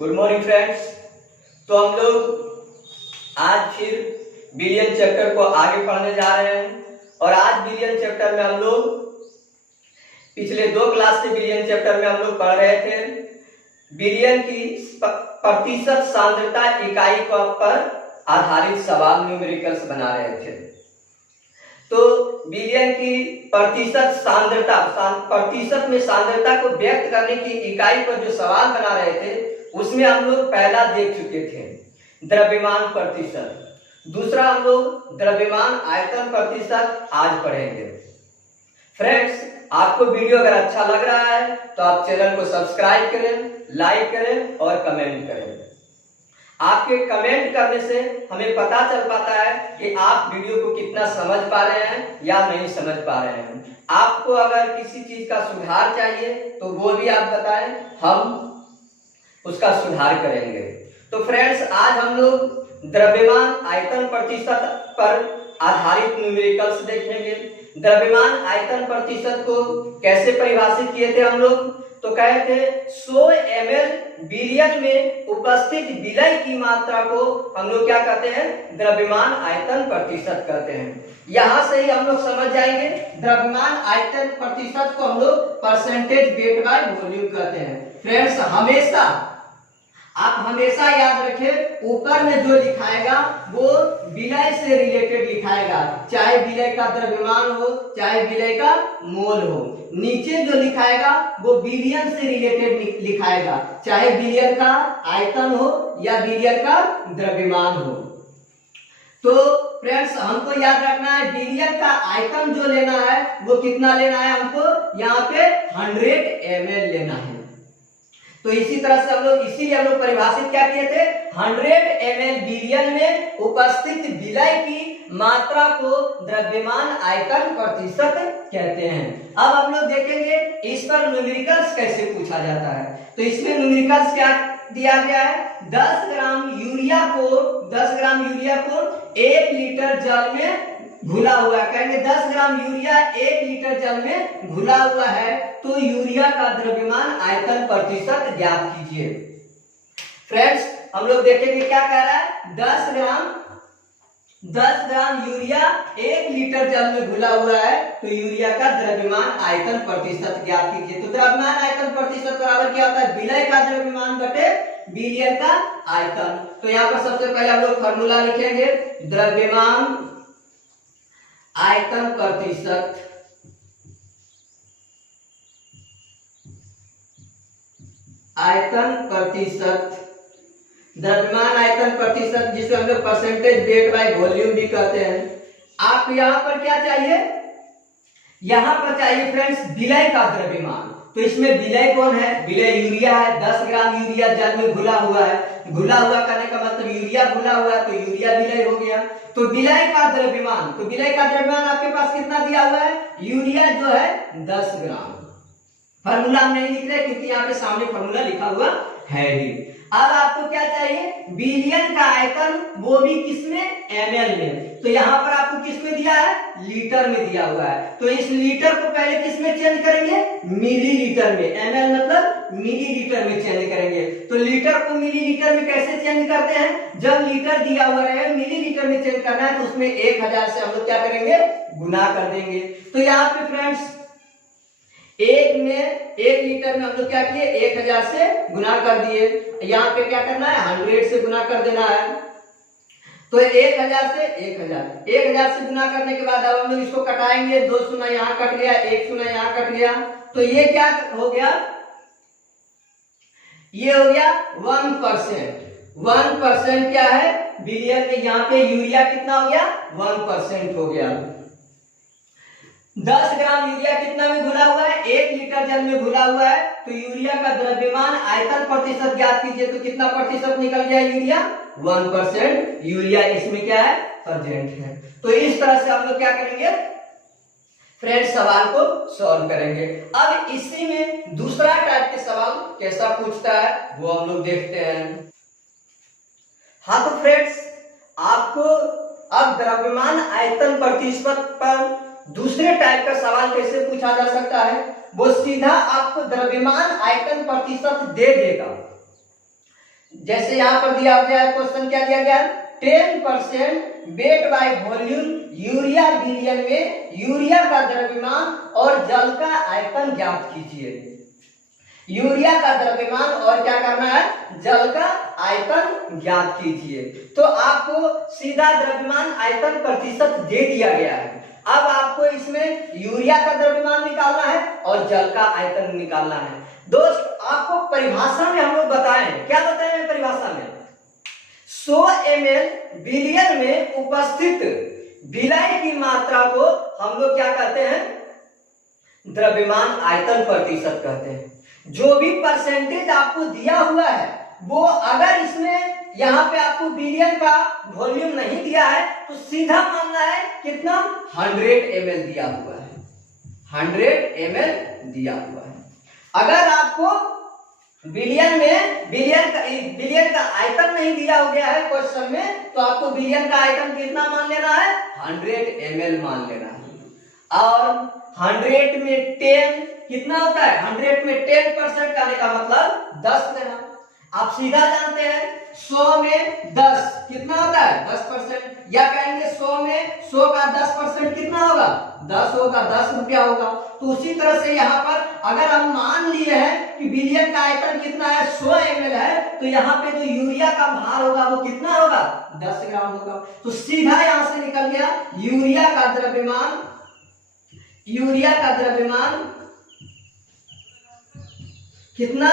Good morning friends. तो हम लोग आज फिर बिलियन चैप्टर को आगे पढ़ने जा रहे हैं और आज बिलियन चैप्टर में हम लोग पिछले 2 क्लास से बिलियन चैप्टर में हम लोग पढ़ रहे थे बिलियन की प्रतिशत सांद्रता इकाई पर आधारित सवाल न्यूमेरिकल्स बना रहे थे। तो बिलियन की प्रतिशत सांद्रता प्रतिशत में सांद्रता को व्यक्त करने की इकाई पर जो सवाल बना रहे थे उसमें हम लोग पहला देख चुके थे द्रव्यमान प्रतिशत, दूसरा हम लोग द्रव्यमान आयतन प्रतिशत आज पढ़ेंगे। फ्रेंड्स, आपको वीडियो अगर अच्छा लग रहा है तो आप चैनल को सब्सक्राइब करें, लाइक करें और कमेंट करें। आपके कमेंट करने से हमें पता चल पाता है कि आप वीडियो को कितना समझ पा रहे हैं या नहीं समझ पा रहे हैं। आपको अगर किसी चीज का सुधार चाहिए तो वो भी आप बताएं, हम उसका सुधार करेंगे। तो फ्रेंड्स, आज हम लोग द्रव्यमान आयतन प्रतिशत पर आधारित न्यूमेरिकल्स देखेंगे। द्रव्यमान आयतन प्रतिशत को कैसे परिभाषित किए थे हम लोग? तो कहे थे 100 ml बिलियन में उपस्थित विलय की मात्रा को हम लोग क्या कहते हैं? द्रव्यमान आयतन प्रतिशत कहते हैं। यहां से ही हम लोग समझ जाएंगे द्रव्यमान आयतन प्रतिशत को हम लोग परसेंटेज वेट बाय वॉल्यूम कहते हैं। फ्रेंड्स, आप हमेशा याद रखें, ऊपर में जो लिखाएगा वो विलय से रिलेटेड लिखाएगा, चाहे विलय का द्रव्यमान हो चाहे विलय का मोल हो। नीचे जो लिखाएगा वो बिलियन से रिलेटेड लिखाएगा, चाहे बिलियन का आयतन हो या बिलियन का द्रव्यमान हो। तो फ्रेंड्स, हमको याद रखना है बिलियन का आयतन जो लेना है वो कितना लेना है हमको? यहाँ पे 100 ml लेना है। तो इसी तरह से इसीलिए हम लोग परिभाषित क्या किए थे? 100 ml बिलियन में उपस्थित विलय की मात्रा को द्रव्यमान आयतन प्रतिशत कहते हैं। अब हम लोग देखेंगे इस पर न्यूमेरिकल्स कैसे पूछा जाता है। तो इसमें न्यूमेरिकल्स क्या दिया गया है? 10 ग्राम यूरिया को 1 लीटर जल में घुला हुआ है। कहेंगे 10 ग्राम यूरिया 1 लीटर जल में घुला हुआ है तो यूरिया का द्रव्यमान आयतन प्रतिशत ज्ञात कीजिए। फ्रेंड्स, हम लोग देखेंगे क्या कह रहा है? 10 ग्राम यूरिया 1 लीटर जल में घुला हुआ है तो यूरिया का द्रव्यमान आयतन प्रतिशत ज्ञात कीजिए। तो द्रव्यमान आयतन प्रतिशत बराबर क्या होता है? विलय का द्रव्यमान बटे बिलियन का आयतन। तो यहाँ पर सबसे पहले हम लोग फॉर्मूला लिखेंगे, द्रव्यमान आयतन प्रतिशत द्रव्यमान आयतन प्रतिशत जिसे हम लोग परसेंटेज वेट बाय वॉल्यूम भी कहते हैं। आप यहाँ पर क्या चाहिए? यहाँ पर चाहिए फ्रेंड्स विलय का द्रव्यमान। तो इसमें विलय कौन है? विलय यूरिया है। 10 ग्राम यूरिया जल में घुला हुआ है। घुला हुआ करने का मतलब यूरिया घुला हुआ है तो यूरिया विलय हो गया। तो विलय का द्रव्यमान, तो विलय का द्रव्यमान आपके पास कितना दिया हुआ है? यूरिया जो है 10 ग्राम। फार्मूला हम नहीं लिख रहे क्योंकि यहाँ पे सामने फार्मूला लिखा हुआ है ही। अब आपको क्या चाहिए? बिलियन का आयतन, वो भी किसमें? ml में। तो यहाँ पर आपको किसमें दिया है? लीटर में दिया हुआ है। तो इस लीटर को पहले किसमें चेंज करेंगे? मिलीलीटर में। ml मतलब मिलीलीटर में चेंज करेंगे। तो लीटर को मिलीलीटर में कैसे चेंज करते हैं? जब लीटर दिया हुआ है मिलीलीटर में चेंज करना है तो उसमें 1000 से हम लोग क्या करेंगे? गुना कर देंगे। तो यहाँ पे फ्रेंड्स 1 लीटर में हम लोग क्या किए? 1000 से गुना कर दिए। यहाँ पे क्या करना है? 100 से गुना कर देना है। तो 1000 से 1000 से गुना करने के बाद अब हम लोग इसको कटाएंगे। 2 शून्य यहाँ कट गया, 1 शून्य यहाँ कट गया। तो ये क्या हो गया? ये हो गया 1%। 1% क्या है? बिलियन में यहाँ पे यूरिया कितना हो गया? 1% हो गया। 10 ग्राम यूरिया कितना में घुला हुआ है? 1 लीटर जल में घुला हुआ है तो यूरिया का द्रव्यमान आयतन प्रतिशत ज्ञात कीजिए। तो कितना प्रतिशत निकल गया यूरिया? 1%। यूरिया इसमें क्या है? प्रेजेंट है। तो इस तरह से हम लोग क्या करेंगे फ्रेंड्स? सवाल को सॉल्व करेंगे। अब इसी में दूसरा टाइप के सवाल कैसा पूछता है वो हम लोग देखते हैं। हाँ, तो फ्रेंड्स, आपको अब द्रव्यमान आयतन प्रतिशत पर दूसरे टाइप का सवाल कैसे पूछा जा सकता है? वो सीधा आपको द्रव्यमान आयतन प्रतिशत दे देगा। जैसे यहाँ पर दिया गया है क्वेश्चन, क्या दिया गया, 10% weight by volume urea billion में यूरिया का द्रव्यमान और जल का आयतन ज्ञात कीजिए। यूरिया का द्रव्यमान और क्या करना है, जल का आयतन ज्ञात कीजिए। तो आपको सीधा द्रव्यमान आयतन प्रतिशत दे दिया गया है। अब आपको इसमें यूरिया का द्रव्यमान निकालना है और जल का आयतन निकालना है। दोस्त आपको परिभाषा में हम लोग बताएं, क्या बताएं हैं परिभाषा में, 100 ml बिलियन में उपस्थित विलय की मात्रा को हम लोग क्या कहते हैं, द्रव्यमान आयतन प्रतिशत कहते हैं। जो भी परसेंटेज आपको दिया हुआ है वो अगर इसमें यहाँ पे आपको बिलियन का वॉल्यूम नहीं दिया है तो सीधा मानना है कितना, 100 ml दिया हुआ है, 100 ml दिया हुआ है। अगर आपको बिलियन में बिलियन का आयतन नहीं दिया हो गया है क्वेश्चन में, तो आपको बिलियन का आयतन कितना मान लेना है, 100 ml मान लेना है। और 100 में 10 कितना होता है, 100 में 10% करने का मतलब 10 लेना। आप सीधा जानते हैं 100 में 10 कितना होता है, 10%, या कहेंगे 100 में 100 का 10% कितना होगा, 10 होगा, 10 रुपया होगा। तो उसी तरह से यहाँ पर अगर हम मान लिए हैं कि बिलियन का आयतन कितना है, 100 ml है, तो यहाँ पे जो यूरिया का भार होगा वो कितना होगा, 10 ग्राम होगा। तो सीधा यहाँ से निकल गया यूरिया का द्रव्यमान कितना,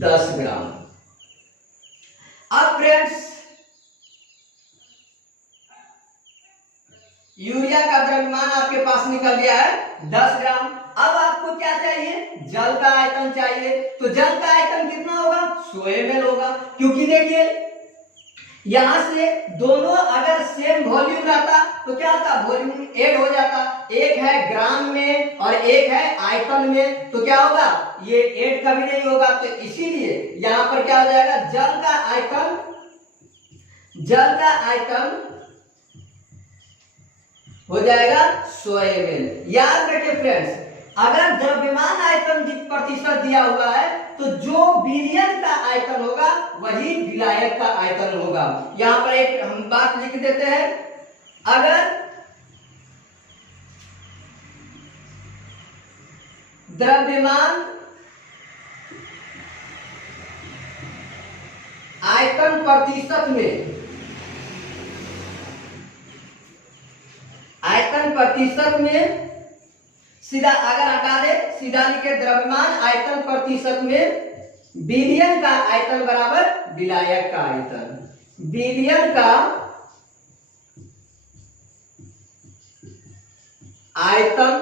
10 ग्राम। अब फ्रेंड्स यूरिया का द्रव्यमान आपके पास निकल गया है 10 ग्राम। अब आपको क्या चाहिए, जल का आयतन चाहिए। तो जल का आयतन कितना होगा, 100 ml होगा, क्योंकि देखिए यहां से दोनों अगर सेम वॉल्यूम रहता तो क्या होता, वॉल्यूम ऐड हो जाता, एक है ग्राम में और एक है आयतन में, तो क्या होगा, ये ऐड कभी नहीं होगा। तो इसीलिए यहां पर क्या हो जाएगा, जल का आयतन हो जाएगा 100 ml। याद रखिए फ्रेंड्स, अगर द्रव्यमान आयतन प्रतिशत दिया हुआ है तो जो बिलियन का आयतन होगा वही विलायक का आयतन होगा। यहां पर एक हम बात लिख देते हैं, अगर द्रव्यमान आयतन प्रतिशत में सीधा अगर हटा दे, सीधा लिखे द्रव्यमान आयतन प्रतिशत में बिलियन का आयतन बराबर विलायक का आयतन। बिलियन का आयतन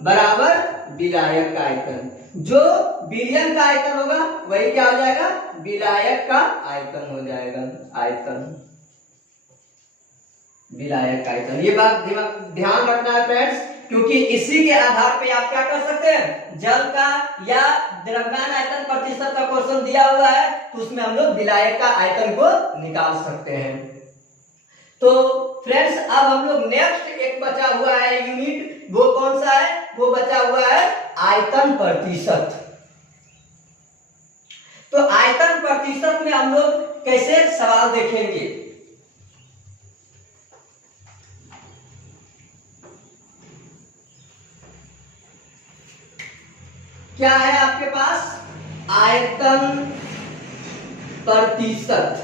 बराबर विलायक का आयतन। जो बिलियन का आयतन होगा वही क्या हो जाएगा, विलायक का आयतन हो जाएगा, विलायक का आयतन। ये बात ध्यान रखना है फ्रेंड्स, क्योंकि इसी के आधार पे आप क्या कर सकते हैं, जल का या द्रव्यमान आयतन प्रतिशत का क्वेश्चन दिया हुआ है तो उसमें हम लोग विलायक का आयतन को निकाल सकते हैं। तो फ्रेंड्स अब हम लोग नेक्स्ट एक बचा हुआ है यूनिट, वो कौन सा है, वो बचा हुआ है आयतन प्रतिशत। तो आयतन प्रतिशत में हम लोग कैसे सवाल देखेंगे, क्या है आपके पास, आयतन प्रतिशत,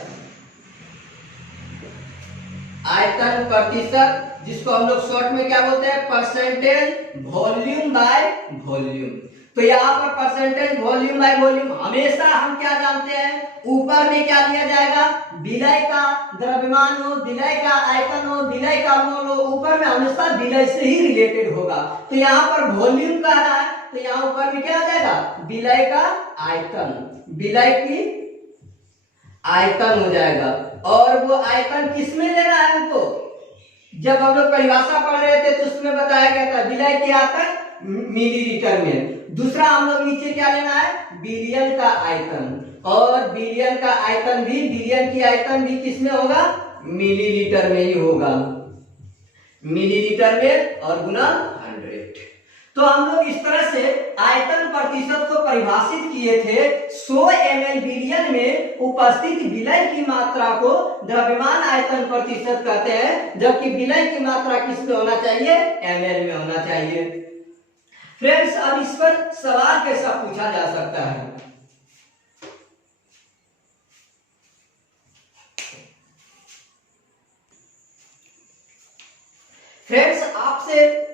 जिसको हम लोग शॉर्ट में क्या बोलते हैं, परसेंटेज वॉल्यूम बाय वॉल्यूम। तो यहाँ पर परसेंटेज वॉल्यूम बाय वॉल्यूम हमेशा हम क्या जानते हैं, ऊपर में क्या लिया जाएगा, विलय का द्रव्यमान हो, विलय का आयतन हो, विलय का मोल हो, ऊपर में हमेशा विलय से ही रिलेटेड होगा। तो यहाँ पर वॉल्यूम कह रहा है तो यहाँ ऊपर में क्या आ जाएगा, विलय का आयतन, विलय की आयतन हो जाएगा। और वो आयतन किसमें लेना है हमको, जब हम लोग परिभाषा पढ़ रहे थे तो उसमें बताया गया था विलय के आयतन मिलीलीटर में। दूसरा हम लोग नीचे क्या लेना है, बिलियन का आयतन, और बिलियन का आयतन भी, बिलियन की आयतन भी किसमें होगा, मिलीलीटर में ही होगा, मिलीलीटर में और गुना 100। तो हम लोग इस तरह से आयतन प्रतिशत को परिभाषित किए थे 100 ml विलयन में उपस्थित विलय की मात्रा को द्रव्यमान आयतन प्रतिशत कहते हैं, जबकि विलय की मात्रा किस में होना चाहिए, ml में होना चाहिए। फ्रेंड्स, अब इस पर सवाल कैसा पूछा जा सकता है। फ्रेंड्स, आपसे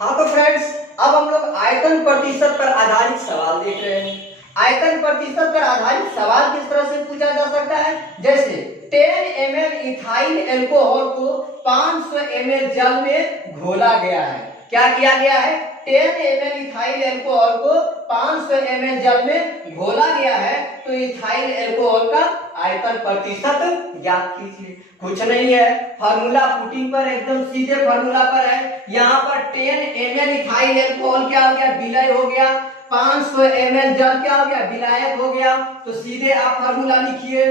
हाँ तो फ्रेंड्स, अब हम लोग आयतन प्रतिशत पर आधारित सवाल देख रहे हैं। आयतन प्रतिशत पर आधारित सवाल किस तरह से पूछा जा सकता है, जैसे 10 ml इथाइल एल्कोहल को 500 ml जल में घोला गया है। क्या किया गया है, 10 ml इथाइल एल्कोहल को 500 ml जल में घोला गया है, तो इथाइल एल्कोहल का आयतन प्रतिशत ज्ञात कीजिए। कुछ नहीं है, फार्मूला पुटिंग पर एकदम सीधे फार्मूला पर है। यहाँ पर 10 ml इथाइल एल्कोहल क्या हो गया, विलय हो गया, 500 ml जल क्या हो गया, विलायक हो गया। तो सीधे आप फार्मूला लिखिए,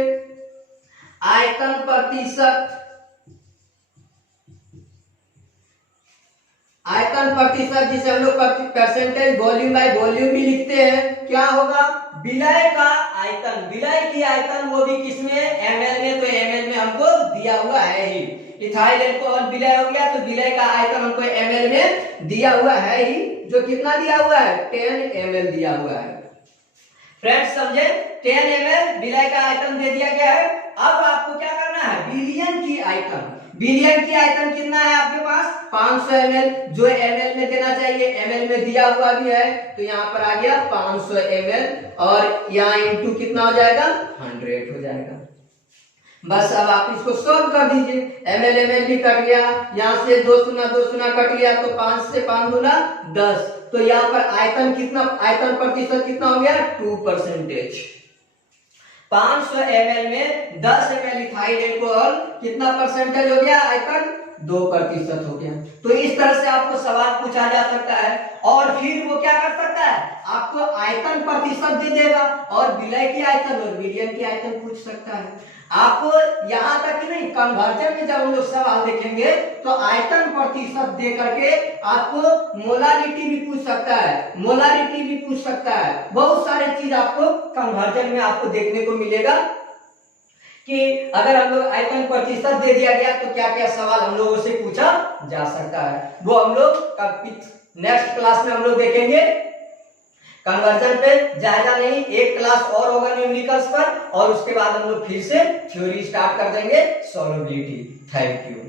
आयतन प्रतिशत, आयतन प्रतिशत जिसे हम लोग परसेंटेज वॉल्यूम बाय वॉल्यूम भी लिखते हैं, क्या होगा, विलय का आयतन, विलय की आयतन वो भी किसमें, ml में, तो ml में हमको दिया हुआ है ही। इथाइल एल्कोहल विलय हो गया, तो विलय का आयतन हमको ml में दिया हुआ है ही, जो कितना दिया हुआ है, 10 ml दिया हुआ है। फ्रेंड्स समझे, 10 ml विलय का आयतन दे दिया गया है। अब आपको क्या करना है, विलयन की आयतन, विलयन की आयतन कितना है आपके पास, 500 ml, जो ml में देना चाहिए, ml में दिया हुआ भी है, तो यहाँ पर आ गया 500 ml और यहाँ इंटू कितना हो जाएगा, 100 हो जाएगा। बस अब आप इसको सॉल्व कर दीजिए, ml भी कट गया, यहाँ से 2 शून्य कट गया, तो 5 से 5 गुना 10, तो यहाँ पर आयतन कितना, आयतन प्रतिशत कितना हो गया, 2%। 500 ml में 10 ml इथाइल एल्कोहल कितना परसेंटेज हो गया, आयतन 2% हो गया। तो इस तरह से आपको सवाल पूछा जा सकता है, और फिर वो क्या कर सकता है, आपको आयतन प्रतिशत दे देगा और विलय की आयतन और विलयन की आयतन पूछ सकता है। आपको यहाँ तक कि नहीं, कन्वर्जन में जब हम लोग सवाल देखेंगे तो आयतन प्रतिशत दे करके आपको मोलारिटी भी पूछ सकता है, मोलारिटी भी पूछ सकता है, बहुत सारे चीज आपको कन्वर्जन में आपको देखने को मिलेगा कि अगर हम लोग आयतन प्रतिशत दे दिया गया तो क्या क्या सवाल हम लोगों से पूछा जा सकता है। वो हम लोग नेक्स्ट क्लास में हम लोग देखेंगे। कन्वर्जन पे जायजा नहीं, एक क्लास और होगा न्यूमेरिकल्स पर, और उसके बाद हम लोग फिर से थ्योरी स्टार्ट कर देंगे, सॉल्वेबिलिटी। Thank you.